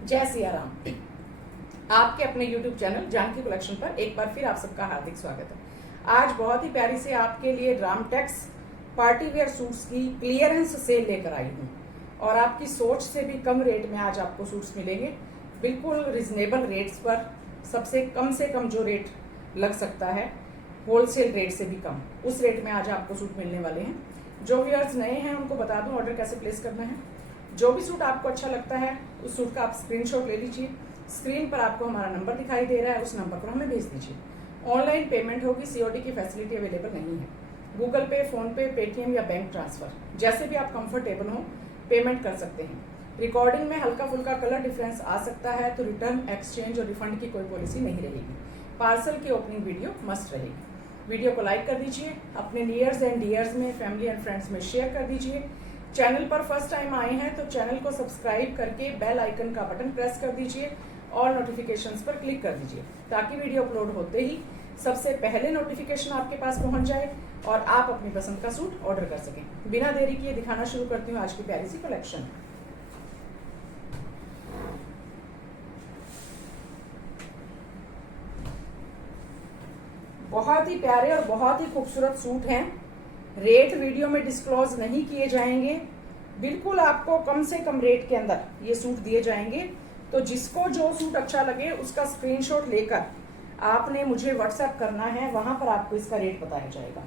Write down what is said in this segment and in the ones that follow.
जय सिया राम। आपके अपने YouTube चैनल जानकी कलेक्शन पर एक बार फिर आप सबका हार्दिक स्वागत है। आज बहुत ही प्यारी से आपके लिए रामटेक्स पार्टी वेयर सूट्स की क्लियरेंस सेल लेकर आई हूँ और आपकी सोच से भी कम रेट में आज आपको सूट्स मिलेंगे, बिल्कुल रिजनेबल रेट्स पर। सबसे कम जो रेट लग सकता है होलसेल रेट से भी कम, उस रेट में आज आपको सूट मिलने वाले हैं। जो व्यूअर्स नए हैं उनको बता दूं ऑर्डर कैसे प्लेस करना है। जो भी सूट आपको अच्छा लगता है उस सूट का आप स्क्रीनशॉट ले लीजिए। स्क्रीन पर आपको हमारा नंबर दिखाई दे रहा है, उस नंबर पर हमें भेज दीजिए। ऑनलाइन पेमेंट होगी, सीओडी की फैसिलिटी अवेलेबल नहीं है। गूगल पे, फोन पे, पेटीएम या बैंक ट्रांसफर, जैसे भी आप कंफर्टेबल हो पेमेंट कर सकते हैं। रिकॉर्डिंग में हल्का फुल्का कलर डिफरेंस आ सकता है तो रिटर्न, एक्सचेंज और रिफंड की कोई पॉलिसी नहीं रहेगी। पार्सल की ओपनिंग वीडियो मस्ट रहेगी। वीडियो को लाइक कर दीजिए, अपने नियर्स एंड डियर्स में, फैमिली एंड फ्रेंड्स में शेयर कर दीजिए। चैनल पर फर्स्ट टाइम आए हैं तो चैनल को सब्सक्राइब करके बेल आइकन का बटन प्रेस कर दीजिए और नोटिफिकेशंस पर क्लिक कर दीजिए ताकि वीडियो अपलोड होते ही सबसे पहले नोटिफिकेशन आपके पास पहुंच जाए और आप अपनी पसंद का सूट ऑर्डर कर सकें। बिना देरी किए दिखाना शुरू करती हूँ आज की प्यारी सी कलेक्शन। बहुत ही प्यारे और बहुत ही खूबसूरत सूट हैं। रेट वीडियो में डिस्क्लोज नहीं किए जाएंगे, बिल्कुल आपको कम से कम रेट के अंदर ये सूट दिए जाएंगे। तो जिसको जो सूट अच्छा लगे उसका स्क्रीनशॉट लेकर आपने मुझे व्हाट्सएप करना है, वहां पर आपको इसका रेट बताया जाएगा।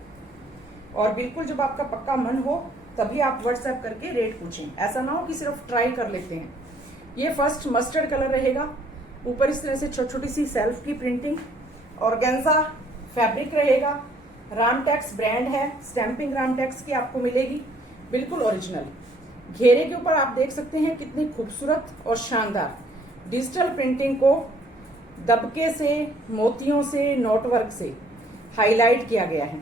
और बिल्कुल जब आपका पक्का मन हो तभी आप व्हाट्सएप करके रेट पूछें, ऐसा ना हो कि सिर्फ ट्राई कर लेते हैं। ये फर्स्ट मस्टर्ड कलर रहेगा, ऊपर इस तरह से छोटी छोटी सी सेल्फ की प्रिंटिंग, ऑर्गेन्जा फैब्रिक रहेगा। रामटेक्स ब्रांड है, स्टैंपिंग रामटेक्स की आपको मिलेगी, बिल्कुल ओरिजिनल। घेरे के ऊपर आप देख सकते हैं कितनी खूबसूरत और शानदार डिजिटल प्रिंटिंग को दबके से, मोतियों से, नोटवर्क से हाईलाइट किया गया है।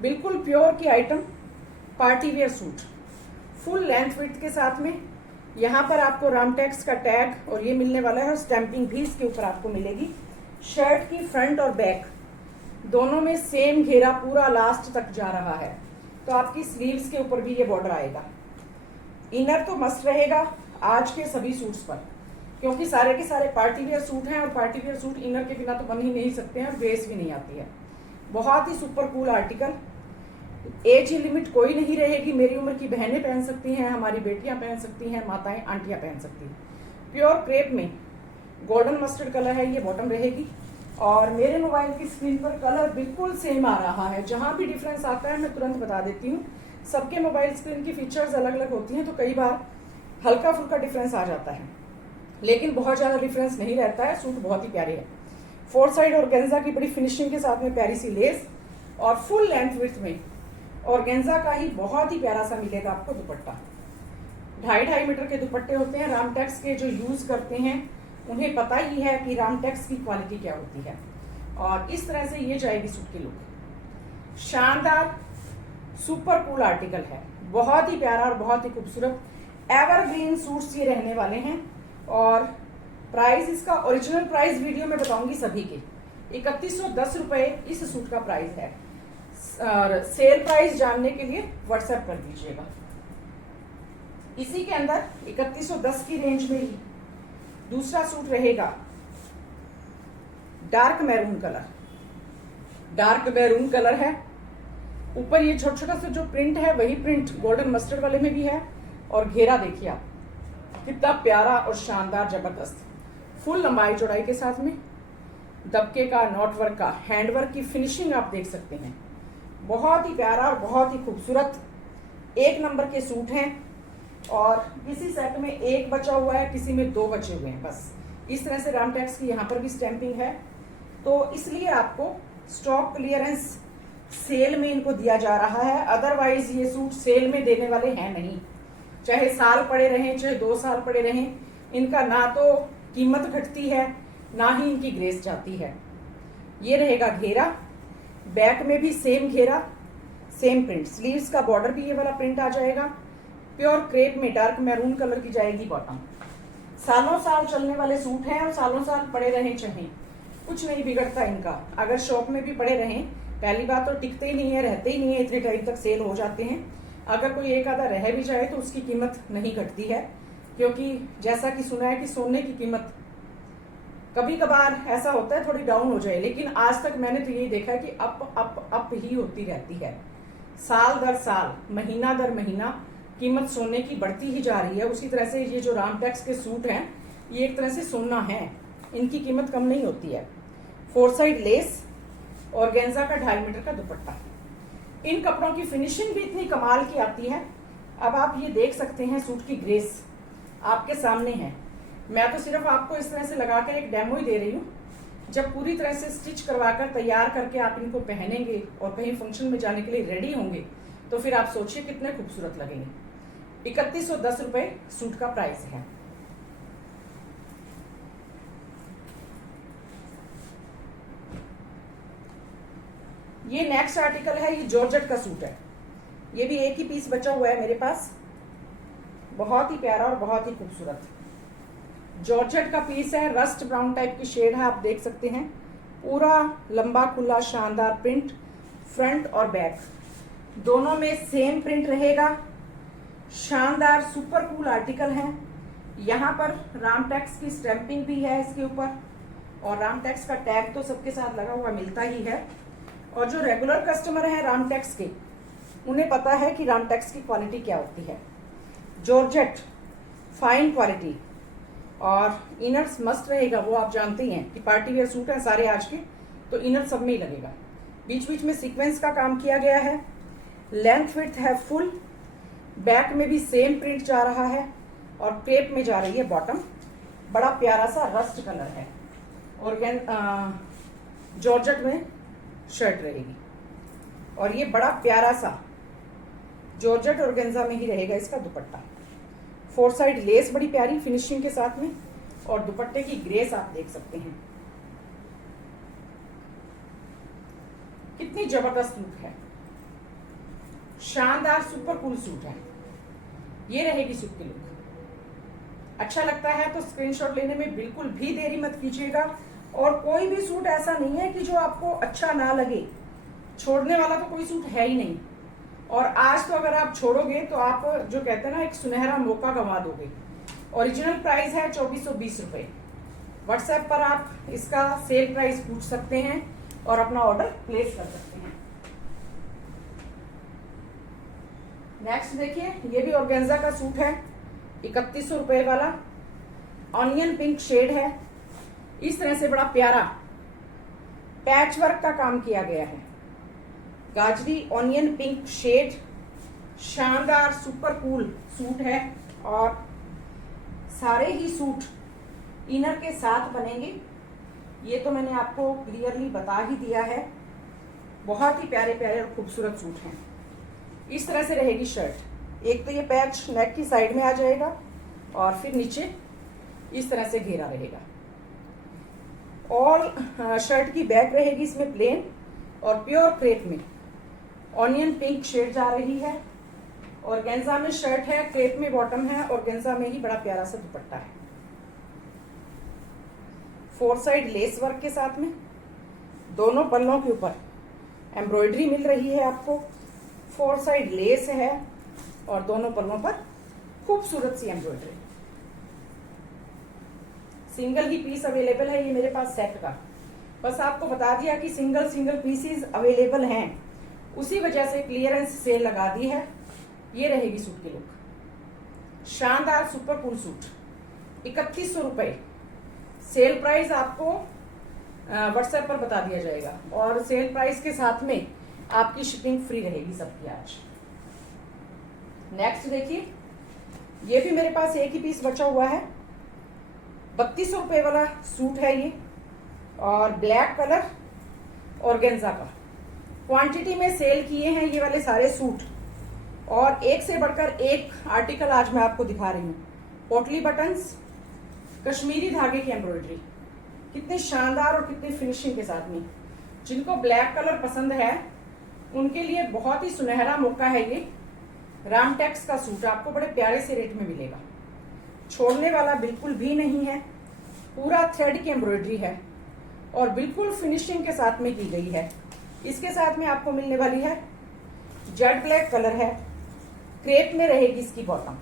बिल्कुल प्योर की item, party wear suit, full length width के साथ में। यहाँ पर आपको रामटेक्स का टैग और ये मिलने वाला है और स्टैंपिंग भी इसके ऊपर आपको मिलेगी। शर्ट की फ्रंट और बैक दोनों में सेम घेरा पूरा लास्ट तक जा रहा है, तो आपकी स्लीव्स के ऊपर भी ये बॉर्डर आएगा। इनर तो मस्ट रहेगा आज के सभी सूट्स पर, क्योंकि सारे के सारे पार्टी वेयर सूट हैं और पार्टी वेयर सूट इनर के बिना तो बन ही नहीं सकते हैं और बेस भी नहीं आती है। बहुत ही super cool article. Age limit कोई नहीं रहेगी, मेरी उम्र की बहनें पहन सकती हैं, हमारी बेटियां पहन सकती हैं, माताएं आंटियां पहन सकती हैं। प्योर क्रेप में गोल्डन मस्टर्ड कलर है, ये बॉटम रहेगी। और मेरे मोबाइल की स्क्रीन पर कलर बिल्कुल सेम आ रहा है, जहां भी डिफरेंस आता है मैं तुरंत बता देती हूँ। सबके मोबाइल स्क्रीन की फीचर्स अलग अलग होती हैं तो कई बार हल्का फुल्का डिफरेंस आ जाता है, लेकिन बहुत ज्यादा डिफरेंस नहीं रहता है। सूट बहुत ही प्यारे है। 4 साइड ऑर्गेन्जा की बड़ी फिनिशिंग के साथ में प्यारी सी लेस और फुल लेंथ विड्थ में ऑर्गेन्जा का ही बहुत ही प्यारा सा मिलेगा आपको दुपट्टा। 2.5 मीटर के दुपट्टे होते हैं रामटेक्स के, जो यूज करते हैं उन्हें पता ही है कि रामटेक्स की क्वालिटी क्या होती है। और इस तरह से ये जाएगी सूट की लुक। शानदार सुपर कूल आर्टिकल है, बहुत ही प्यारा और बहुत ही खूबसूरत एवरग्रीन सूट्स ये रहने वाले हैं। और प्राइस इसका, ओरिजिनल प्राइस वीडियो में बताऊंगी सभी के, 3110 रुपए इस सूट का प्राइस है। और सेल प्राइस जानने के लिए व्हाट्सएप कर दीजिएगा। इसी के अंदर 3110 की रेंज में ही दूसरा सूट रहेगा, dark maroon colour. Dark maroon colour है, ऊपर ये छोटा छोटा सा जो प्रिंट है वही प्रिंट गोल्डन मस्टर्ड वाले में भी है। और घेरा देखिए आप, कितना प्यारा और शानदार, जबरदस्त। फुल लंबाई चौड़ाई के साथ में दबके का, नॉटवर्क का, हैंडवर्क की फिनिशिंग आप देख सकते हैं। बहुत ही प्यारा और बहुत ही खूबसूरत एक नंबर के सूट हैं। और किसी सेट में एक बचा हुआ है, किसी में 2 बचे हुए हैं, बस इस तरह से रामटेक्स की यहाँ पर भी स्टैंपिंग है। तो इसलिए आपको स्टॉक क्लियरेंस सेल में इनको दिया जा रहा है, अदरवाइज ये सूट सेल में देने वाले हैं नहीं। चाहे साल पड़े रहें, चाहे 2 साल पड़े रहें, इनका ना तो कीमत घटती है ना ही इनकी ग्रेस जाती है। ये रहेगा घेरा, बैक में भी सेम घेरा, सेम प्रिंट। स्लीव्स का बॉर्डर भी ये वाला प्रिंट आ जाएगा। प्योर क्रेप में डार्क मैरून कलर की जाएगी बॉटम। सालों साल चलने वाले सूट हैं और सालों साल पड़े रहें चाहे, कुछ नहीं बिगड़ता इनका। अगर शॉप में भी पड़े रहें, पहली बात तो टिकते ही नहीं है, रहते ही नहीं है, इतने टाइम तक सेल हो जाते हैं। अगर कोई एक आधा रह भी जाए तो उसकी कीमत नहीं घटती है। क्योंकि जैसा कि सुना है कि सोने की कीमत कभी कभार ऐसा होता है थोड़ी डाउन हो जाए, लेकिन आज तक मैंने तो यही देखा है कि अप ही होती रहती है। साल दर साल, महीना दर महीना कीमत सोने की बढ़ती ही जा रही है। उसी तरह से ये जो रामटेक्स के सूट हैं, ये एक तरह से सोना है, इनकी कीमत कम नहीं होती है। 4 साइड लेस और गेंजा का 2.5 मीटर का दुपट्टा। इन कपड़ों की फिनिशिंग भी इतनी कमाल की आती है। अब आप ये देख सकते हैं, सूट की ग्रेस आपके सामने है। मैं तो सिर्फ आपको इस तरह से लगाकर एक डेमो ही दे रही हूँ। जब पूरी तरह से स्टिच करवाकर तैयार करके आप इनको पहनेंगे और कहीं फंक्शन में जाने के लिए रेडी होंगे, तो फिर आप सोचिए कितने खूबसूरत लगेंगे। 3110 रुपए सूट का प्राइस है। ये नेक्स्ट आर्टिकल है, ये जॉर्जेट का सूट है। ये भी एक ही पीस बचा हुआ है मेरे पास। बहुत ही प्यारा और बहुत ही खूबसूरत जॉर्जेट का पीस है। रस्ट ब्राउन टाइप की शेड है, आप देख सकते हैं। पूरा लंबा खुला शानदार प्रिंट, फ्रंट और बैक दोनों में सेम प्रिंट रहेगा। शानदार सुपर कूल आर्टिकल है। यहाँ पर रामटेक्स की स्टैंपिंग भी है इसके ऊपर, और रामटेक्स का टैग तो सबके साथ लगा हुआ मिलता ही है। और जो रेगुलर कस्टमर हैं रामटेक्स के, उन्हें पता है कि रामटेक्स की क्वालिटी क्या होती है। जॉर्जेट फाइन क्वालिटी और इनर्स मस्ट रहेगा, वो आप जानते ही हैं कि पार्टी वेयर सूट है सारे आज के, तो इनर सब में ही लगेगा। बीच बीच में सीक्वेंस का काम किया गया है। लेंथ विड्थ है फुल। बैक में भी सेम प्रिंट जा रहा है और क्रेप में जा रही है बॉटम। बड़ा प्यारा सा रस्ट कलर है और जॉर्जेट में शर्ट रहेगी। और ये बड़ा प्यारा सा जॉर्जेट और गेंजा में ही रहेगा इसका दुपट्टा। 4 साइड लेस बड़ी प्यारी फिनिशिंग के साथ में, और दुपट्टे की ग्रेस आप देख सकते हैं। कितनी जबरदस्त लुक है, शानदार सुपर कूल सूट है। ये रहेगी सूट की लुक। अच्छा लगता है तो स्क्रीनशॉट लेने में बिल्कुल भी देरी मत कीजिएगा। और कोई भी सूट ऐसा नहीं है कि जो आपको अच्छा ना लगे। छोड़ने वाला तो कोई सूट है ही नहीं। और आज तो अगर आप छोड़ोगे तो आप जो कहते हैं ना, एक सुनहरा मौका गंवा दोगे। ओरिजिनल प्राइस है 2420 रुपए। व्हाट्सएप पर आप इसका सेल प्राइस पूछ सकते हैं और अपना ऑर्डर प्लेस कर सकते हैं। नेक्स्ट देखिए, ये भी ऑर्गेन्जा का सूट है, 3100 रुपए वाला। ऑनियन पिंक शेड है। इस तरह से बड़ा प्यारा पैच वर्क का काम किया गया है। गाजरी ऑनियन पिंक शेड, शानदार सुपर कूल सूट है। और सारे ही सूट इनर के साथ बनेंगे, ये तो मैंने आपको क्लियरली बता ही दिया है। बहुत ही प्यारे प्यारे और खूबसूरत सूट हैं। इस तरह से रहेगी शर्ट। एक तो ये पैच नेक की साइड में आ जाएगा और फिर नीचे इस तरह से घेरा रहेगा। ऑल शर्ट की बैक रहेगी इसमें प्लेन और प्योर क्रेप में ऑनियन पिंक शेड जा रही है। और गेंजा में शर्ट है, क्रेप में बॉटम है और गेंजा में ही बड़ा प्यारा सा दुपट्टा है। 4 साइड लेस वर्क के साथ में दोनों पल्लों के ऊपर एम्ब्रॉयडरी मिल रही है आपको। 4 साइड लेस है और दोनों पल्लों पर खूबसूरत सी एम्ब्रॉयडरी। सिंगल ही पीस अवेलेबल है ये मेरे पास सेट का। बस आपको बता दिया कि सिंगल सिंगल पीसीज अवेलेबल हैं, उसी वजह से क्लियरेंस सेल लगा दी है। ये रहेगी सूट की लुक। शानदार सुपर कूल सूट, 3100 रुपए। सेल प्राइस आपको व्हाट्सएप पर बता दिया जाएगा और सेल प्राइस के साथ में आपकी शिपिंग फ्री रहेगी सबकी आज। नेक्स्ट देखिए, ये भी मेरे पास एक ही पीस बचा हुआ है। 3200 रुपए वाला सूट है ये, और ब्लैक कलर ऑर्गेन्जा का। क्वांटिटी में सेल किए हैं ये वाले सारे सूट, और एक से बढ़कर एक आर्टिकल आज मैं आपको दिखा रही हूँ। पोटली बटन्स, कश्मीरी धागे की एम्ब्रॉयडरी, कितने शानदार और कितनी फिनिशिंग के साथ में। जिनको ब्लैक कलर पसंद है उनके लिए बहुत ही सुनहरा मौका है ये। रामटेक्स का सूट आपको बड़े प्यारे से रेट में मिलेगा। छोड़ने वाला बिल्कुल भी नहीं है। पूरा थ्रेड की एम्ब्रॉयडरी है और बिल्कुल फिनिशिंग के साथ में की गई है। इसके साथ में आपको मिलने वाली है जेट ब्लैक कलर है, क्रेप में रहेगी इसकी बॉटम।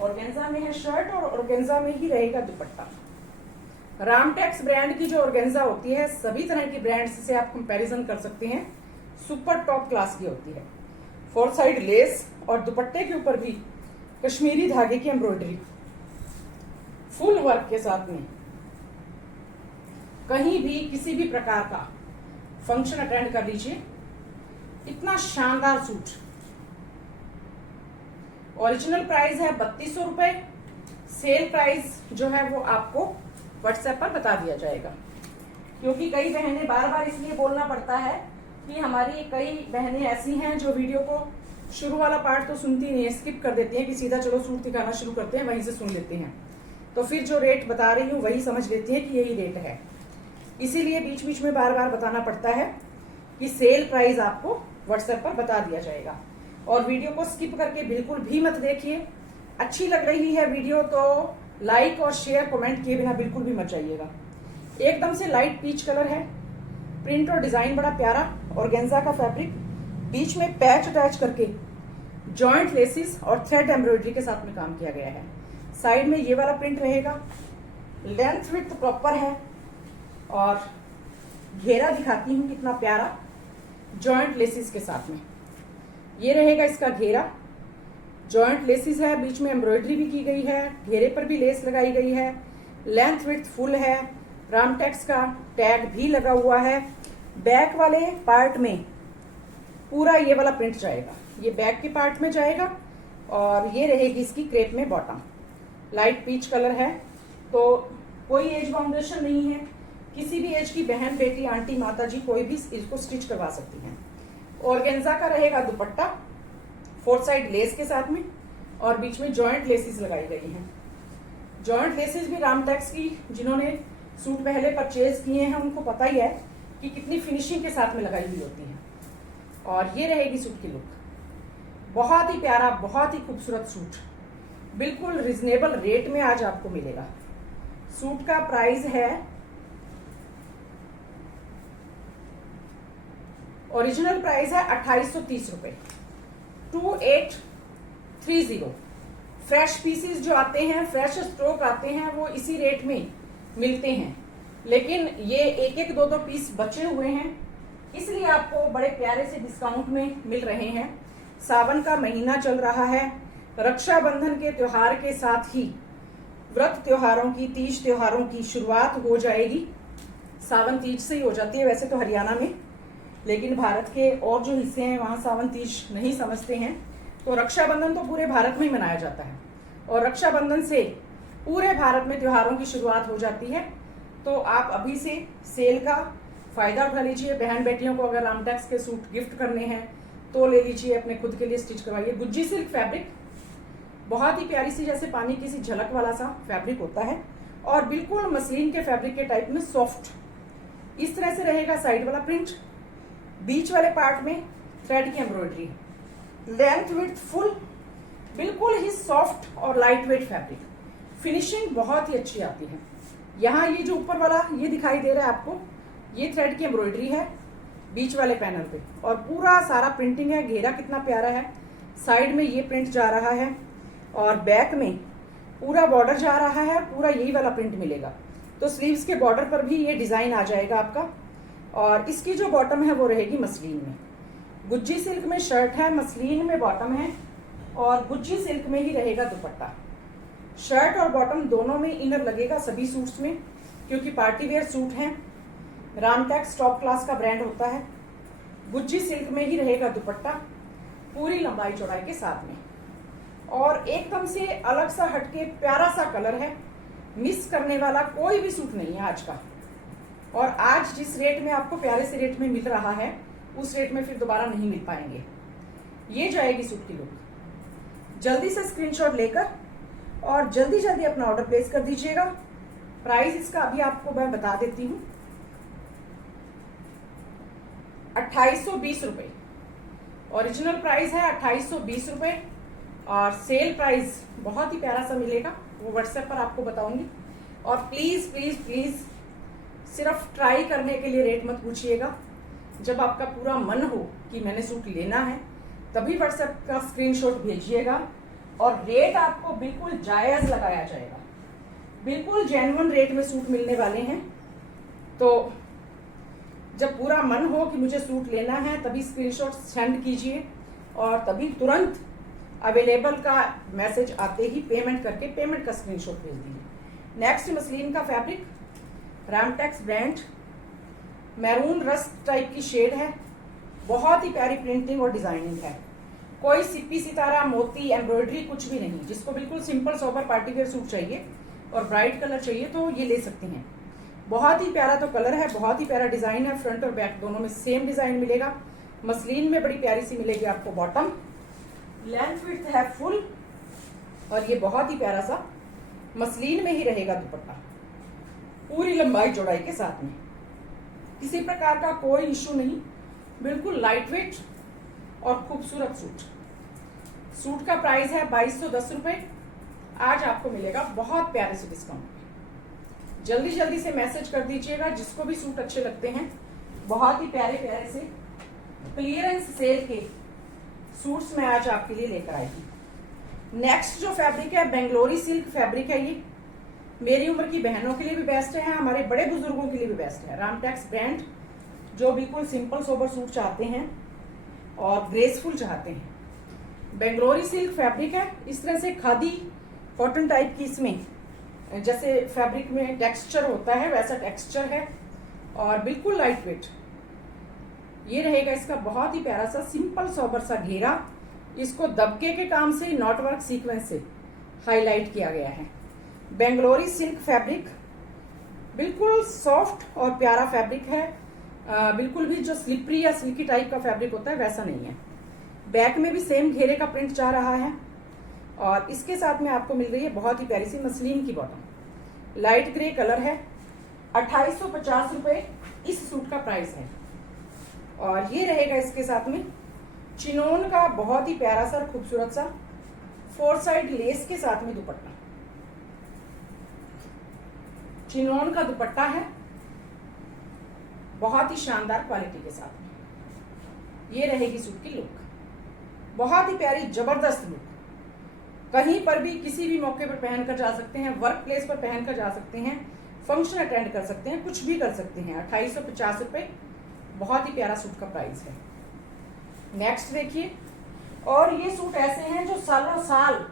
ऑर्गेन्जा में है शर्ट और ऑर्गेन्जा में ही रहेगा दुपट्टा। रामटेक्स ब्रांड की जो ऑर्गेन्जा होती है सभी तरह की ब्रांड्स से आप कंपैरिजन कर सकते हैं, सुपर टॉप क्लास की होती है। 4 साइड लेस और दुपट्टे के ऊपर भी कश्मीरी धागे की एम्ब्रॉयडरी फुल वर्क के साथ में। कहीं भी किसी भी प्रकार का फंक्शन अटेंड कर लीजिए, इतना शानदार सूट। ओरिजिनल प्राइस है 3200 रुपए, सेल प्राइस जो है वो आपको व्हाट्सएप पर बता दिया जाएगा। क्योंकि कई बहनें बार बार इसलिए बोलना पड़ता है कि हमारी कई बहनें ऐसी हैं जो वीडियो को शुरू वाला पार्ट तो सुनती नहीं है, स्किप कर देती हैं कि सीधा चलो सूट दिखाना शुरू करते हैं, वहीं से सुन लेते हैं, तो फिर जो रेट बता रही हूँ वही समझ लेती हैं कि यही रेट है। इसीलिए बीच बीच में बार बार बताना पड़ता है कि सेल प्राइस आपको व्हाट्सएप पर बता दिया जाएगा। और वीडियो को स्किप करके बिल्कुल भी मत देखिए। अच्छी लग रही है वीडियो तो लाइक और शेयर कमेंट किए बिना बिल्कुल भी मत जाइएगा। एकदम से लाइट पीच कलर है, प्रिंट और डिजाइन बड़ा प्यारा, ऑर्गेन्जा का फैब्रिक, बीच में पैच अटैच करके जॉइंट लेसिस और थ्रेड एम्ब्रॉयडरी के साथ में काम किया गया है। साइड में ये वाला प्रिंट रहेगा, लेंथ विड्थ प्रॉपर है और घेरा दिखाती हूँ कितना प्यारा जॉइंट लेसिस के साथ में। ये रहेगा इसका घेरा, जॉइंट लेसिस है, बीच में एम्ब्रॉयडरी भी की गई है, घेरे पर भी लेस लगाई गई है, लेंथ विड्थ फुल है, रामटेक्स का टैग भी लगा हुआ है। बैक वाले पार्ट में पूरा ये वाला प्रिंट जाएगा, ये बैक के पार्ट में जाएगा और ये रहेगी इसकी क्रेप में बॉटम। लाइट पीच कलर है, तो कोई एज बाउंडेशन नहीं है, किसी भी एज की बहन, बेटी, आंटी, माता जी कोई भी इसको स्टिच करवा सकती हैं। ऑर्गेन्जा का रहेगा दुपट्टा 4 साइड लेस के साथ में और बीच में जॉइंट लेसिस लगाई गई हैं। जॉइंट लेसिस भी रामटेक्स की जिन्होंने सूट पहले परचेज किए हैं उनको पता ही है कि कितनी फिनिशिंग के साथ में लगाई हुई होती है। और ये रहेगी सूट की लुक, बहुत ही प्यारा, बहुत ही खूबसूरत सूट, बिल्कुल रिजनेबल रेट में आज आपको मिलेगा। सूट का प्राइस है, ओरिजिनल प्राइस है 2830 रुपए, 2830। फ्रेश पीसीज जो आते हैं, फ्रेश स्टॉक आते हैं, वो इसी रेट में मिलते हैं, लेकिन ये एक एक 2-2 पीस बचे हुए हैं, इसलिए आपको बड़े प्यारे से डिस्काउंट में मिल रहे हैं। सावन का महीना चल रहा है, रक्षाबंधन के त्योहार के साथ ही व्रत त्योहारों की, तीज त्योहारों की शुरुआत हो जाएगी। सावन तीज से ही हो जाती है वैसे तो हरियाणा में, लेकिन भारत के और जो हिस्से हैं वहां सावन तीज नहीं समझते हैं, तो रक्षाबंधन तो पूरे भारत में ही मनाया जाता है और रक्षाबंधन से पूरे भारत में त्योहारों की शुरुआत हो जाती है। तो आप अभी से सेल का फायदा उठा लीजिए। बहन बेटियों को अगर रामटेक्स के सूट गिफ्ट करने हैं तो ले लीजिए, अपने खुद के लिए स्टिच करवाइए। गुज्जी सिल्क फैब्रिक, बहुत ही प्यारी सी जैसे पानी की सी झलक वाला सा फैब्रिक होता है और बिल्कुल मसलिन के फैब्रिक के टाइप में सॉफ्ट। इस तरह से रहेगा साइड वाला प्रिंट, बीच वाले पार्ट में थ्रेड की एम्ब्रॉयडरी, लेंथ विड्थ फुल, बिल्कुल ही सॉफ्ट और लाइट वेट फैब्रिक, फिनिशिंग बहुत ही अच्छी आती है। यहाँ ये जो ऊपर वाला ये दिखाई दे रहा है आपको, ये थ्रेड की एम्ब्रॉयडरी है बीच वाले पैनल पे और पूरा सारा प्रिंटिंग है। घेरा कितना प्यारा है, साइड में ये प्रिंट जा रहा है और बैक में पूरा बॉर्डर जा रहा है, पूरा यही वाला प्रिंट मिलेगा। तो स्लीव्स के बॉर्डर पर भी ये डिजाइन आ जाएगा आपका। और इसकी जो बॉटम है वो रहेगी मसलिन में, गुज्जी सिल्क में शर्ट है, मसलिन में बॉटम है और गुज्जी सिल्क में ही रहेगा दुपट्टा। शर्ट और बॉटम दोनों में इनर लगेगा सभी सूट्स में, क्योंकि पार्टी वेयर सूट हैं। रामटेक्स टॉप क्लास का ब्रांड होता है। गुज्जी सिल्क में ही रहेगा दुपट्टा पूरी लंबाई चौड़ाई के साथ में और एकदम से अलग सा हटके प्यारा सा कलर है, मिस करने वाला कोई भी सूट नहीं है आज का। और आज जिस रेट में आपको प्यारे से रेट में मिल रहा है उस रेट में फिर दोबारा नहीं मिल पाएंगे। ये जाएगी सूट की लुक। जल्दी से स्क्रीनशॉट लेकर और जल्दी जल्दी अपना ऑर्डर प्लेस कर दीजिएगा। प्राइस इसका अभी आपको मैं बता देती हूँ, 2820 रुपए ओरिजिनल प्राइस है, 2820 रुपए और सेल प्राइस बहुत ही प्यारा सा मिलेगा, वो व्हाट्सएप पर आपको बताऊंगी। और प्लीज प्लीज प्लीज सिर्फ ट्राई करने के लिए रेट मत पूछिएगा। जब आपका पूरा मन हो कि मैंने सूट लेना है तभी व्हाट्सएप का स्क्रीनशॉट भेजिएगा, और रेट आपको बिल्कुल जायज लगाया जाएगा, बिल्कुल जेन्युइन रेट में सूट मिलने वाले हैं। तो जब पूरा मन हो कि मुझे सूट लेना है तभी स्क्रीनशॉट सेंड कीजिए और तभी तुरंत अवेलेबल का मैसेज आते ही पेमेंट करके पेमेंट का स्क्रीनशॉट भेज दीजिए। नेक्स्ट मसलिन का fabric, Ramtex brand, maroon rust type की शेड है, बहुत ही प्यारी प्रिंटिंग और डिजाइनिंग है। कोई सिप्पी सितारा मोती एम्ब्रॉयडरी कुछ भी नहीं। जिसको बिल्कुल simple sober party wear suit चाहिए और ब्राइट कलर चाहिए तो ये ले सकते हैं। बहुत ही प्यारा तो कलर है, बहुत ही प्यारा डिजाइन है। फ्रंट और बैक दोनों में सेम डिजाइन मिलेगा। मसलिन में बड़ी प्यारी सी मिलेगी आपको बॉटम, लेंथ विड्थ है फुल और ये बहुत ही प्यारा सा मसलिन में ही रहेगा दुपट्टा, पूरी लंबाई चौड़ाई के साथ में। किसी प्रकार का कोई इश्यू नहीं, बिल्कुल लाइट वेट और खूबसूरत सूट। सूट का प्राइस है 2210 रुपए। आज आपको मिलेगा बहुत प्यारे से डिस्काउंट। जल्दी जल्दी से मैसेज कर दीजिएगा जिसको भी सूट अच्छे लगते हैं। बहुत ही प्यारे प्यारे से क्लियरेंस सेल के सूट्स मैं आज आपके लिए लेकर आई हूँ। नेक्स्ट जो फैब्रिक है बेंगलोरी सिल्क फैब्रिक है। ये मेरी उम्र की बहनों के लिए भी बेस्ट है, हमारे बड़े बुजुर्गों के लिए भी बेस्ट है। रामटेक्स ब्रांड, जो बिल्कुल सिंपल सोबर सूट चाहते हैं और ग्रेसफुल चाहते हैं। बेंगलोरी सिल्क फैब्रिक है। इस तरह से खादी कॉटन टाइप की इसमें जैसे फैब्रिक में टेक्सचर होता है वैसा टेक्सचर है और बिल्कुल लाइट वेट। ये रहेगा इसका बहुत ही प्यारा सा सिंपल सोबर सा घेरा। इसको दबके के काम से नॉट वर्क सीक्वेंस से हाईलाइट किया गया है। बेंगलोरी सिल्क फैब्रिक बिल्कुल सॉफ्ट और प्यारा फैब्रिक है। बिल्कुल भी जो स्लिपरी या सिल्की टाइप का फैब्रिक होता है वैसा नहीं है। बैक में भी सेम घेरे का प्रिंट जा रहा है और इसके साथ में आपको मिल रही है बहुत ही प्यारी सी मसलिन की बॉटम। लाइट ग्रे कलर है। 2850 रुपए इस सूट का प्राइस है। और ये रहेगा इसके साथ में चिनोन का बहुत ही प्यारा सा खूबसूरत सा 4 साइड लेस के साथ में दुपट्टा। चिनोन का दुपट्टा है, बहुत ही शानदार क्वालिटी के साथ में। ये रहेगी सूट की लुक, बहुत ही प्यारी जबरदस्त लुक। कहीं पर भी किसी भी मौके पर पहनकर जा सकते हैं, वर्क प्लेस पर पहनकर जा सकते हैं, फंक्शन अटेंड कर सकते हैं, कुछ भी कर सकते हैं। 2850 रुपए बहुत ही प्यारा सूट का प्राइस है। नेक्स्ट देखिए, और ये सूट ऐसे हैं जो सालों साल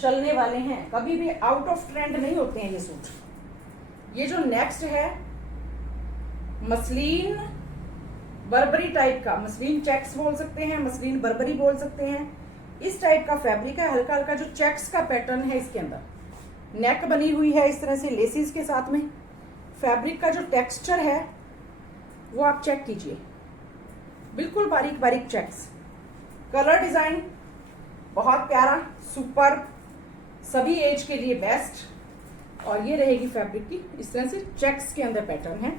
चलने वाले हैं, कभी भी आउट ऑफ ट्रेंड नहीं होते हैं ये सूट। ये जो नेक्स्ट है मसलिन बर्बरी टाइप का, मसलिन चेक्स बोल सकते हैं, मसलिन बर्बरी बोल सकते हैं, इस टाइप का फैब्रिक है। हल्का हल्का जो चेक्स का पैटर्न है इसके अंदर, नेक बनी हुई है इस तरह से लेसिस के साथ में। फैब्रिक का जो टेक्सचर है वो आप चेक कीजिए, बिल्कुल बारीक बारीक चेक्स। कलर डिजाइन बहुत प्यारा, सुपर, सभी एज के लिए बेस्ट। और ये रहेगी फैब्रिक की इस तरह से चेक्स के अंदर पैटर्न है।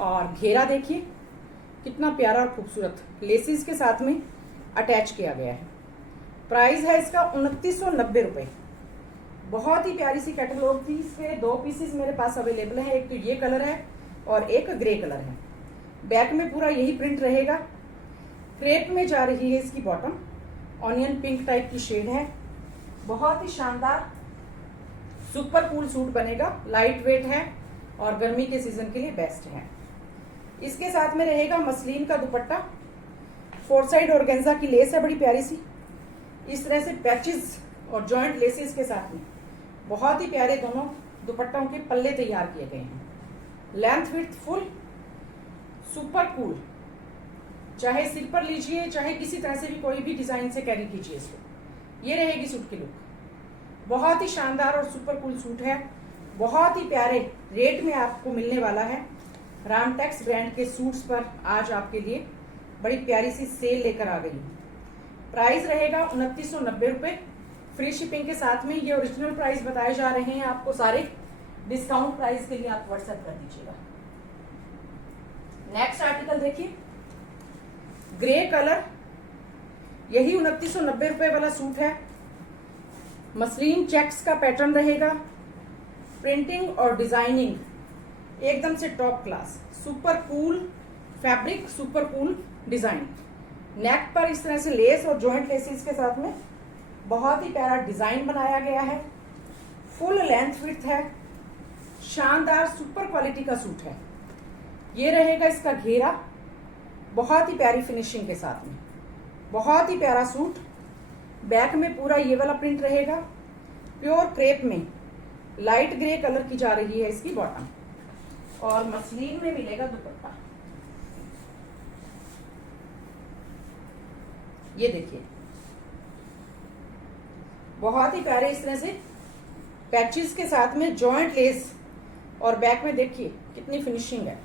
और घेरा देखिए कितना प्यारा और खूबसूरत लेसिस के साथ में अटैच किया गया है। प्राइस है इसका 2990 रुपए। बहुत ही प्यारी सी कैटलॉग थी। इसके 2 पीसेस मेरे पास अवेलेबल है, एक तो ये कलर है और एक ग्रे कलर है। बैक में पूरा यही प्रिंट रहेगा। क्रेप में जा रही है इसकी बॉटम, ऑनियन पिंक टाइप की शेड है। बहुत ही शानदार सुपर कूल सूट बनेगा, लाइट वेट है और गर्मी के सीजन के लिए बेस्ट है। इसके साथ में रहेगा मसलिन का दुपट्टा, 4 साइड ऑर्गेन्जा की लेस है बड़ी प्यारी सी, इस तरह से पैचेस और जॉइंट लेसेस के साथ में बहुत ही प्यारे दोनों दुपट्टों के पल्ले तैयार किए गए हैं। Length width full, super cool, चाहे सिर पर लीजिए चाहे किसी तरह से भी कोई भी डिजाइन से कैरी कीजिए इसको। ये रहेगी सूट की लुक, बहुत ही शानदार और सुपर कूल सूट है। बहुत ही प्यारे रेट में आपको मिलने वाला है। रामटेक्स ब्रांड के सूट्स पर आज आपके लिए बड़ी प्यारी सी सेल लेकर आ गई हूँ। प्राइस रहेगा 2990 रुपए फ्री शिपिंग के साथ में। ये ओरिजिनल प्राइस बताए जा रहे हैं आपको सारे, डिस्काउंट प्राइस के लिए आप व्हाट्सएप कर दीजिएगा। नेक्स्ट आर्टिकल देखिए, ग्रे कलर, यही 2990 रुपए वाला सूट है। मसलिन चेक्स का पैटर्न रहेगा, प्रिंटिंग और डिजाइनिंग एकदम से top class, super cool fabric, super cool design. Neck पर इस तरह से लेस और जॉइंट लेसिस के साथ में बहुत ही प्यारा डिजाइन बनाया गया है, फुल लेंथ विड्थ है, शानदार सुपर क्वालिटी का सूट है। ये रहेगा इसका घेरा, बहुत ही प्यारी फिनिशिंग के साथ में, बहुत ही प्यारा सूट। बैक में पूरा ये वाला प्रिंट रहेगा, प्योर क्रेप में लाइट ग्रे कलर की जा रही है इसकी बॉटम, और मसलिन में मिलेगा दुपट्टा। ये देखिए बहुत ही प्यारे इस तरह से पैचेस के साथ में जॉइंट लेस, और बैक में देखिए कितनी फिनिशिंग है,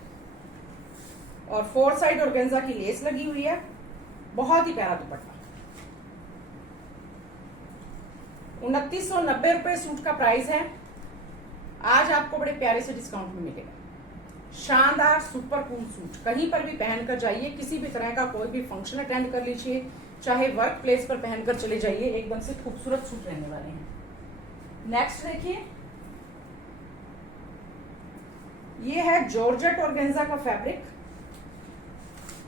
और 4 साइड ऑर्गेन्जा की लेस लगी हुई है, बहुत ही प्यारा दुपट्टा। 2990 रुपए सूट का प्राइस है। आज आपको बड़े प्यारे से डिस्काउंट में मिलेगा। शानदार सुपर कूल सूट, कहीं पर भी पहनकर जाइए, किसी भी तरह का कोई भी फंक्शन अटेंड कर लीजिए, चाहे वर्क प्लेस पर पहनकर चले जाइए, एकदम से खूबसूरत सूट रहने वाले हैं। नेक्स्ट देखिए, ये है जॉर्जेट ऑर्गेन्जा का फैब्रिक,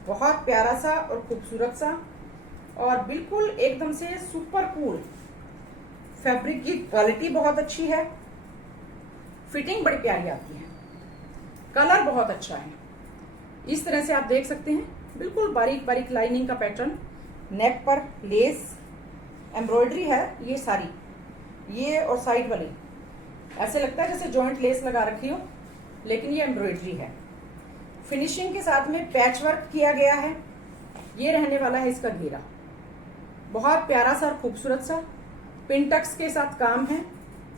बहुत प्यारा सा और खूबसूरत सा, और बिल्कुल एकदम से सुपर कूल। फैब्रिक की क्वालिटी बहुत अच्छी है, फिटिंग बड़ी प्यारी आती है, कलर बहुत अच्छा है। इस तरह से आप देख सकते हैं, बिल्कुल बारीक बारीक लाइनिंग का पैटर्न, नेक पर लेस एम्ब्रॉयडरी है, ये सारी, ये और साइड वाली ऐसे लगता है जैसे जॉइंट लेस लगा रखी हो, लेकिन ये एम्ब्रॉयडरी है। फिनिशिंग के साथ में पैच वर्क किया गया है। ये रहने वाला है इसका घेरा, बहुत प्यारा सा और खूबसूरत सा, पिंटक्स के साथ काम है।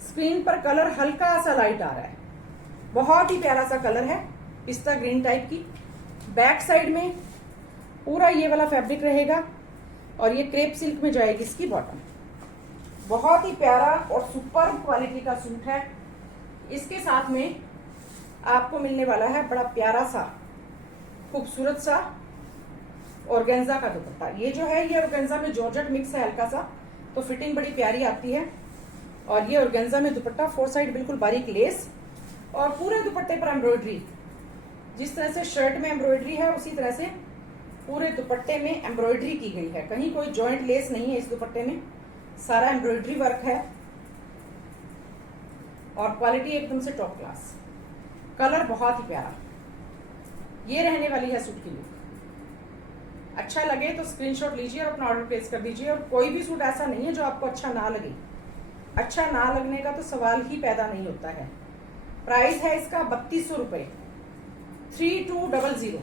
स्क्रीन पर कलर हल्का सा लाइट आ रहा है, बहुत ही प्यारा सा कलर है, पिस्ता ग्रीन टाइप की। बैक साइड में पूरा ये वाला फैब्रिक रहेगा, और ये क्रेप सिल्क में जाएगी इसकी बॉटम। बहुत ही प्यारा और सुपर क्वालिटी का सूट है। इसके साथ में आपको मिलने वाला है बड़ा प्यारा सा खूबसूरत सा ऑर्गेन्जा का दुपट्टा। ये जो है ये ऑर्गेन्जा में जॉर्जेट मिक्स है हल्का सा, तो फिटिंग बड़ी प्यारी आती है। और ये ऑर्गेन्जा में दुपट्टा, 4 साइड बिल्कुल बारीक लेस, और पूरे दुपट्टे पर एम्ब्रॉयडरी। जिस तरह से शर्ट में एम्ब्रॉयडरी है, उसी तरह से पूरे दुपट्टे में एम्ब्रॉयडरी की गई है। कहीं कोई जॉइंट लेस नहीं है इस दुपट्टे में, सारा एम्ब्रॉयडरी वर्क है, और क्वालिटी एकदम से टॉप क्लास। कलर बहुत ही प्यारा। ये रहने वाली है सूट की लुक। अच्छा लगे तो स्क्रीनशॉट लीजिए और अपना ऑर्डर प्लेस कर दीजिए। और कोई भी सूट ऐसा नहीं है जो आपको अच्छा ना लगे, अच्छा ना लगने का तो सवाल ही पैदा नहीं होता है। प्राइस है इसका 3200 रुपए, 3200।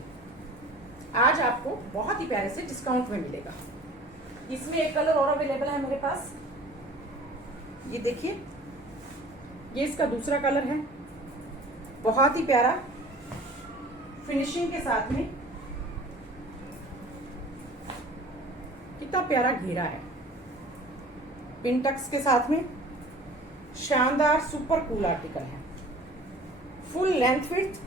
आज आपको बहुत ही प्यारे से डिस्काउंट में मिलेगा। इसमें एक कलर और अवेलेबल है मेरे पास, ये देखिए, ये इसका दूसरा कलर है, बहुत ही प्यारा फिनिशिंग के साथ में, कितना प्यारा घेरा है, पिंटक्स के साथ में, शानदार सुपर कूल आर्टिकल है, फुल लेंथ विड्थ।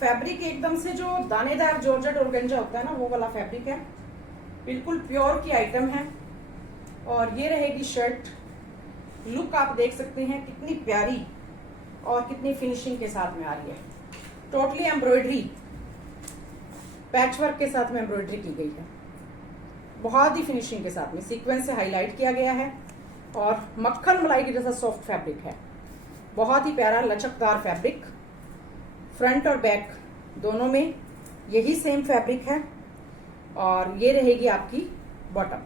फैब्रिक एकदम से जो दानेदार जॉर्जेट ऑर्गेन्जा होता है ना, वो वाला फैब्रिक है, बिल्कुल प्योर की आइटम है। और ये रहेगी शर्ट। लुक आप देख सकते हैं कितनी प्यारी और कितनी फिनिशिंग के साथ में आ रही है। टोटली एम्ब्रॉयडरी, पैच वर्क के साथ में एम्ब्रॉयडरी की गई है, बहुत ही फिनिशिंग के साथ में सीक्वेंस से हाईलाइट किया गया है, और मक्खन मलाई के जैसा सॉफ्ट फैब्रिक है, बहुत ही प्यारा लचकदार फैब्रिक। फ्रंट और बैक दोनों में यही सेम फैब्रिक है। और ये रहेगी आपकी बॉटम,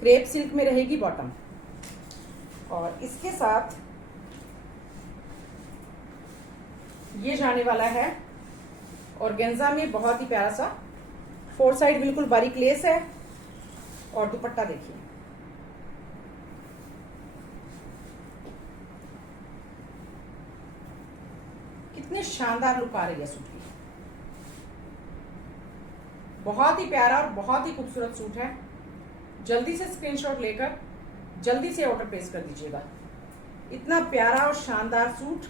क्रेप सिल्क में रहेगी बॉटम, और इसके साथ ये जाने वाला है ऑर्गेन्जा में बहुत ही प्यारा सा 4 साइड बिल्कुल बारीक लेस है, और दुपट्टा देखिए, कितने शानदार लुक आ रही है सूट की। बहुत ही प्यारा और बहुत ही खूबसूरत सूट है। जल्दी से स्क्रीनशॉट लेकर जल्दी से ऑर्डर प्लेस कर दीजिएगा। इतना प्यारा और शानदार सूट,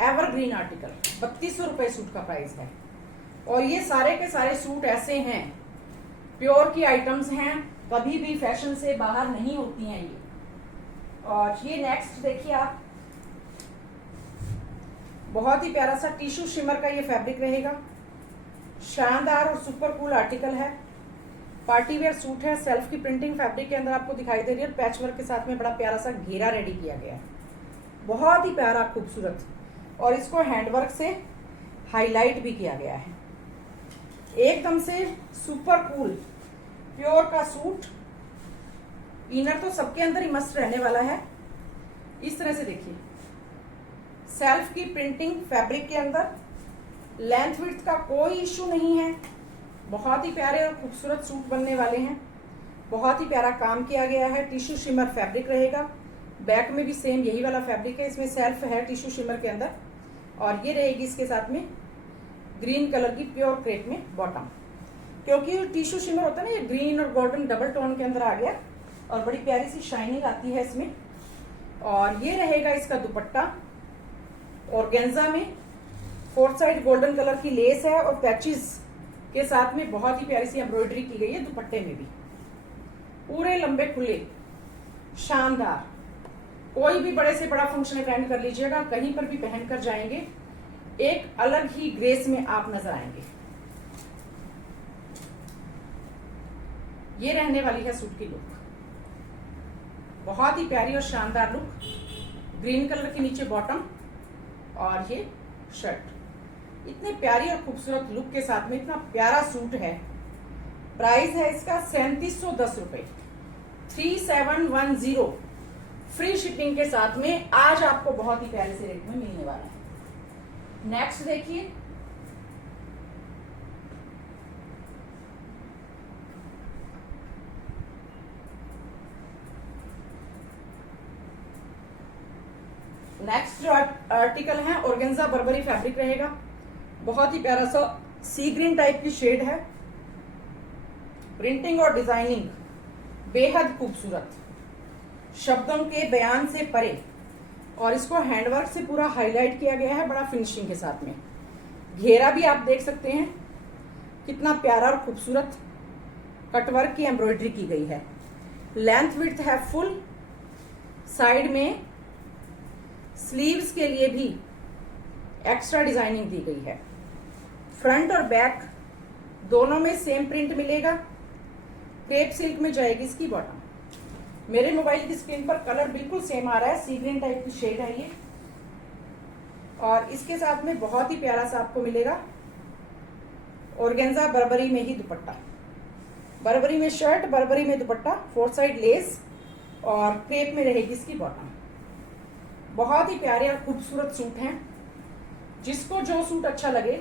एवरग्रीन आर्टिकल, 3200 रुपए सूट का प्राइस है। और ये सारे के सारे सूट ऐसे हैं, प्योर की आइटम्स हैं, कभी भी फैशन से बाहर नहीं होती हैं ये। और ये नेक्स्ट देखिए आप, बहुत ही प्यारा सा टिश्यू शिमर का ये फैब्रिक रहेगा, शानदार और सुपर कूल आर्टिकल है, पार्टी वेयर सूट है, सेल्फ की प्रिंटिंग फैब्रिक के अंदर आपको दिखाई दे रही है, पैच वर्क के साथ में बड़ा प्यारा सा घेरा रेडी किया गया है, बहुत ही प्यारा खूबसूरत, और इसको हैंडवर्क से हाईलाइट भी किया गया है। एकदम से सुपर कूल प्योर का सूट, इनर तो सबके अंदर ही मस्त रहने वाला है। इस तरह से देखिए, सेल्फ की प्रिंटिंग फैब्रिक के अंदर, लेंथ विड्थ का कोई इश्यू नहीं है, बहुत ही प्यारे और खूबसूरत सूट बनने वाले हैं। बहुत ही प्यारा काम किया गया है, टिश्यू शिमर फैब्रिक रहेगा, बैक में भी सेम यही वाला फैब्रिक है, इसमें सेल्फ है टिश्यू शिमर के अंदर, और ये रहेगी इसके साथ में ग्रीन कलर की प्योर क्रेप में बॉटम, क्योंकि टिश्यू शिमर होता है ना, ये ग्रीन और गोल्डन डबल टोन के अंदर आ गया और बड़ी प्यारी सी शाइनिंग आती है इसमें। और ये रहेगा इसका दुपट्टा, ऑर्गेन्जा में 4 साइड गोल्डन कलर की लेस है और पैचेस के साथ में बहुत ही प्यारी सी एम्ब्रॉयडरी की गई है दुपट्टे में भी, पूरे लंबे खुले शानदार। कोई भी बड़े से बड़ा फंक्शन अटेंड कर लीजिएगा, कहीं पर भी पहन कर जाएंगे, एक अलग ही ग्रेस में आप नजर आएंगे। ये रहने वाली है सूट की लुक, बहुत ही प्यारी और शानदार लुक, ग्रीन कलर के नीचे बॉटम और ये शर्ट, इतने प्यारी और खूबसूरत लुक के साथ में इतना प्यारा सूट है। प्राइस है इसका 3710 रुपए, 3710, फ्री शिपिंग के साथ में आज आपको बहुत ही प्यारे से रेट में मिलने वाला है। नेक्स्ट देखिए, नेक्स्ट जो आर्टिकल है ऑर्गेन्जा बर्बरी फैब्रिक रहेगा, बहुत ही प्यारा सा सी ग्रीन टाइप की शेड है, प्रिंटिंग और डिजाइनिंग बेहद खूबसूरत, शब्दों के बयान से परे, और इसको हैंडवर्क से पूरा हाईलाइट किया गया है बड़ा फिनिशिंग के साथ में। घेरा भी आप देख सकते हैं कितना प्यारा और खूबसूरत कटवर्क की एम्ब्रॉयडरी की गई है। लेंथ विड्थ है फुल, साइड में स्लीव्स के लिए भी एक्स्ट्रा डिजाइनिंग दी गई है, फ्रंट और बैक दोनों में सेम प्रिंट मिलेगा, क्रेप सिल्क में जाएगी इसकी बॉटम। मेरे मोबाइल की स्क्रीन पर कलर बिल्कुल सेम आ रहा है, सी ग्रीन टाइप की शेड है ये, और इसके साथ में बहुत ही प्यारा सा आपको मिलेगा ऑर्गेन्जा बर्बरी में ही दुपट्टा, बर्बरी में शर्ट, बर्बरी में दुपट्टा, 4 साइड लेस और क्रेप में रहेगी इसकी बॉटम। बहुत ही प्यारे और खूबसूरत सूट हैं, जिसको जो सूट अच्छा लगे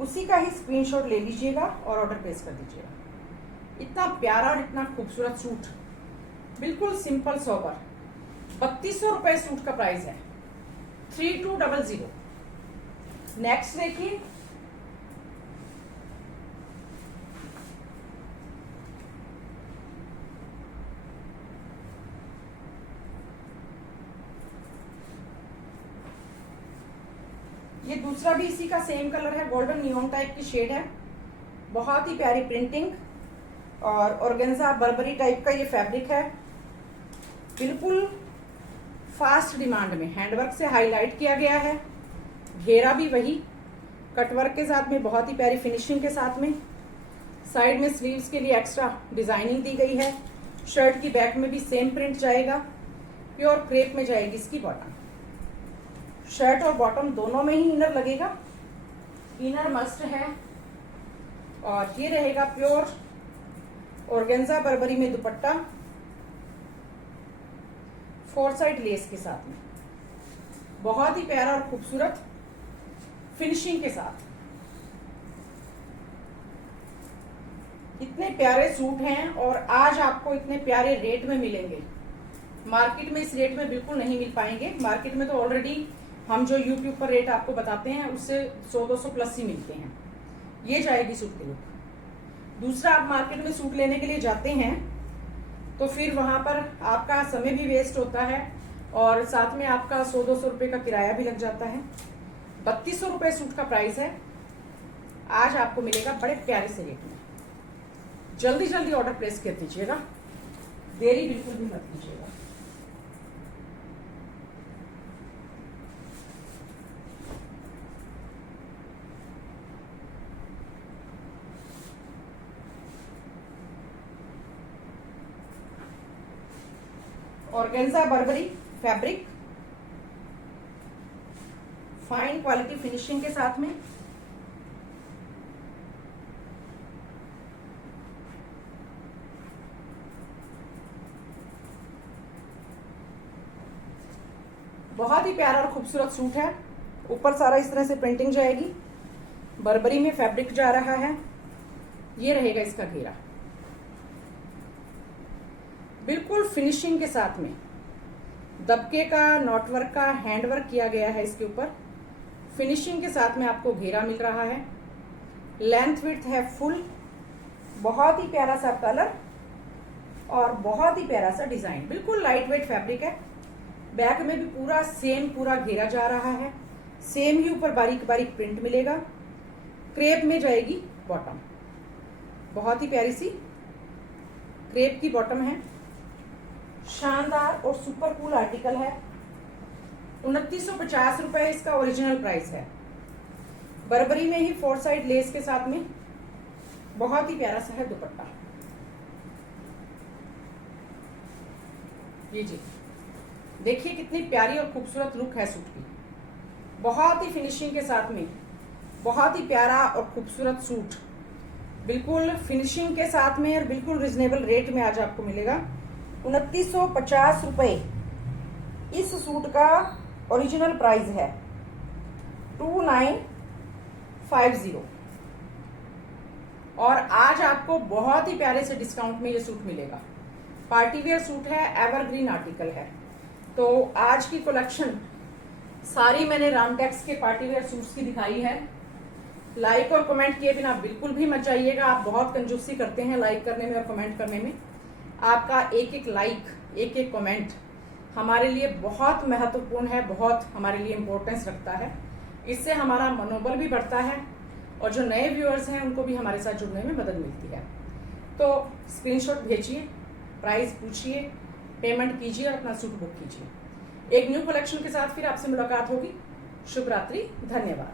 उसी का ही स्क्रीनशॉट ले लीजिएगा और ऑर्डर प्लेस कर दीजिएगा। इतना प्यारा और इतना खूबसूरत सूट, बिल्कुल सिंपल सोबर, 3200 रुपए सूट का प्राइस है, 3200। नेक्स्ट देखिए, ये दूसरा भी इसी का सेम कलर है, गोल्डन नियॉन टाइप की शेड है, बहुत ही प्यारी प्रिंटिंग और ऑर्गेन्जा बर्बरी टाइप का ये फैब्रिक है, बिल्कुल फास्ट डिमांड में, हैंडवर्क से हाईलाइट किया गया है, घेरा भी वही कटवर्क के साथ में, बहुत ही प्यारी फिनिशिंग के साथ में, साइड में स्लीव्स के लिए एक्स्ट्रा डिजाइनिंग दी गई है, शर्ट की बैक में भी सेम प्रिंट जाएगा, प्योर क्रेप में जाएगी इसकी बॉटम, शर्ट और बॉटम दोनों में ही इनर लगेगा, इनर मस्ट है, और ये रहेगा प्योर ऑर्गेन्जा बर्बरी में दुपट्टा, 4 साइड लेस के साथ में, बहुत ही प्यारा और खूबसूरत फिनिशिंग के साथ। इतने प्यारे सूट हैं और आज आपको इतने प्यारे रेट में मिलेंगे, मार्केट में इस रेट में बिल्कुल नहीं मिल पाएंगे। मार्केट में तो ऑलरेडी हम जो यूट्यूब पर रेट आपको बताते हैं उससे 100-200 प्लस ही मिलते हैं। ये जाएगी सूट की लुक। दूसरा, आप मार्केट में सूट लेने के लिए जाते हैं तो फिर वहां पर आपका समय भी वेस्ट होता है और साथ में आपका 100-200 रुपये का किराया भी लग जाता है। 3200 रुपये सूट का प्राइस है, आज आपको मिलेगा बड़े प्यारे से रेट में। जल्दी जल्दी ऑर्डर प्लेस कर दीजिएगा, देरी बिल्कुल भी मत कीजिएगा। Organza Barbari fabric, fine quality finishing के साथ में। बहुत ही प्यारा और खूबसूरत सूट है। ऊपर सारा इस तरह से प्रिंटिंग जाएगी, बर्बरी में फैब्रिक जा रहा है। ये रहेगा इसका घेरा, बिल्कुल फिनिशिंग के साथ में दबके का, नॉटवर्क का, हैंडवर्क किया गया है इसके ऊपर। फिनिशिंग के साथ में आपको घेरा मिल रहा है। लेंथ विड्थ है फुल। बहुत ही प्यारा सा कलर और बहुत ही प्यारा सा डिजाइन। बिल्कुल लाइट वेट फैब्रिक है। बैक में भी पूरा सेम पूरा घेरा जा रहा है। सेम ही ऊपर बारीक बारीक प्रिंट मिलेगा। क्रेप में जाएगी बॉटम, बहुत ही प्यारी सी क्रेप की बॉटम है। शानदार और सुपर कूल आर्टिकल है। 2950 रुपए इसका ओरिजिनल प्राइस है। बर्बरी में ही 4 साइड लेस के साथ में बहुत ही प्यारा सा है दुपट्टा। ये जी देखिए कितनी प्यारी और खूबसूरत लुक है सूट की। बहुत ही फिनिशिंग के साथ में बहुत ही प्यारा और खूबसूरत सूट, बिल्कुल फिनिशिंग के साथ में और बिल्कुल रिजनेबल रेट में आज आपको मिलेगा। 2950 रुपए इस सूट का ओरिजिनल प्राइस है। 2950 और आज आपको बहुत ही प्यारे से डिस्काउंट में ये सूट मिलेगा। पार्टीवेयर सूट है, एवरग्रीन आर्टिकल है। तो आज की कलेक्शन सारी मैंने रामटेक्स के पार्टीवेयर सूट्स की दिखाई है। लाइक और कमेंट किए बिना बिल्कुल भी मत जाइएगा। आप बहुत कंजूसी करते हैं लाइक करने में और कमेंट करने में। आपका एक एक लाइक, एक एक कमेंट हमारे लिए बहुत महत्वपूर्ण है, बहुत हमारे लिए इम्पोर्टेंस रखता है। इससे हमारा मनोबल भी बढ़ता है और जो नए व्यूअर्स हैं उनको भी हमारे साथ जुड़ने में मदद मिलती है। तो स्क्रीनशॉट भेजिए, प्राइस पूछिए, पेमेंट कीजिए और अपना सूट बुक कीजिए। एक न्यू कलेक्शन के साथ फिर आपसे मुलाकात होगी। शुभ रात्रि, धन्यवाद।